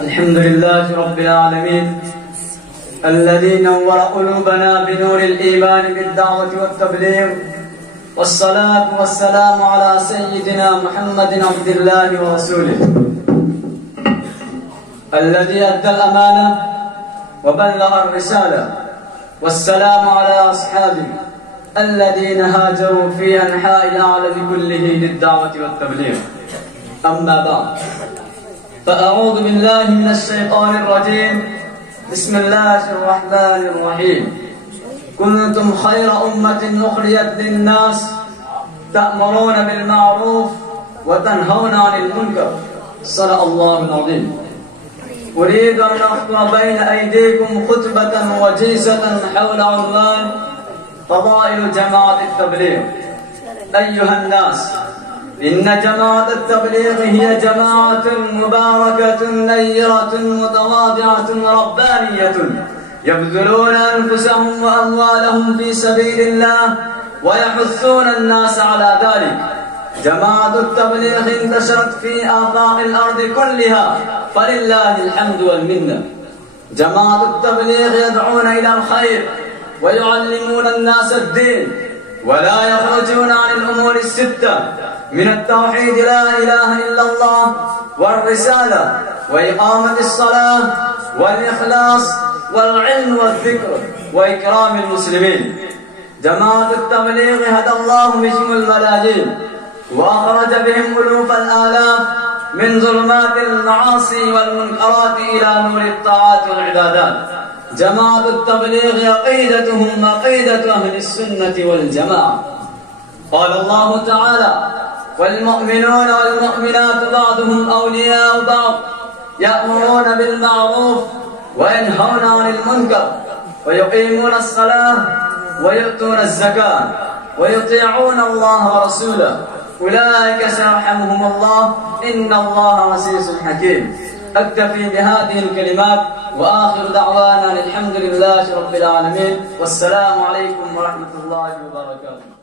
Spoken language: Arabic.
الحمد لله رب العالمين الذي نور قلوبنا بنور الإيمان بالدعوة والتبليغ، والصلاة والسلام على سيدنا محمد عبد الله ورسوله الذي أدى الأمانة وبلغ الرسالة، والسلام على أصحابه الذين هاجروا في أنحاء العالم كله للدعوة والتبليغ. أما بعد، فأعوذ بالله من الشيطان الرجيم. بسم الله الرحمن الرحيم. كنتم خير أمة أخرجت للناس تأمرون بالمعروف وتنهون عن المنكر. صدق الله العظيم. أريد أن أخطب بين أيديكم خطبة وجيزة حول عنوان فضائل جماعة التبليغ. أيها الناس، إن جماعة التبليغ هي جماعة مباركة نيرة متواضعة ربانية، يبذلون أنفسهم وأموالهم في سبيل الله ويحثون الناس على ذلك. جماعة التبليغ انتشرت في آفاق الأرض كلها، فلله الحمد والمنة. جماعة التبليغ يدعون إلى الخير ويعلمون الناس الدين، ولا يخرجون عن الأمور الستة من التوحيد لا إله إلا الله، والرسالة، وإقامة الصلاة، والإخلاص، والعلم والذكر، وإكرام المسلمين. جماعة التبليغ هدى الله بهم الملايين، وأخرج بهم ألوف الآلاف من ظلمات المعاصي والمنكرات إلى نور الطاعات والعبادات. جماعة التبليغ عقيدتهم عقيدة أهل السنة والجماعة. قال الله تعالى: والمؤمنون والمؤمنات بعضهم أولياء بعض يأمرون بالمعروف وينهون عن المنكر ويقيمون الصلاة ويؤتون الزكاة ويطيعون الله ورسوله، أولئك سيرحمهم الله، إن الله عزيز حكيم. أكتفي بهذه الكلمات، وآخر دعوانا الحمد لله رب العالمين، والسلام عليكم ورحمة الله وبركاته.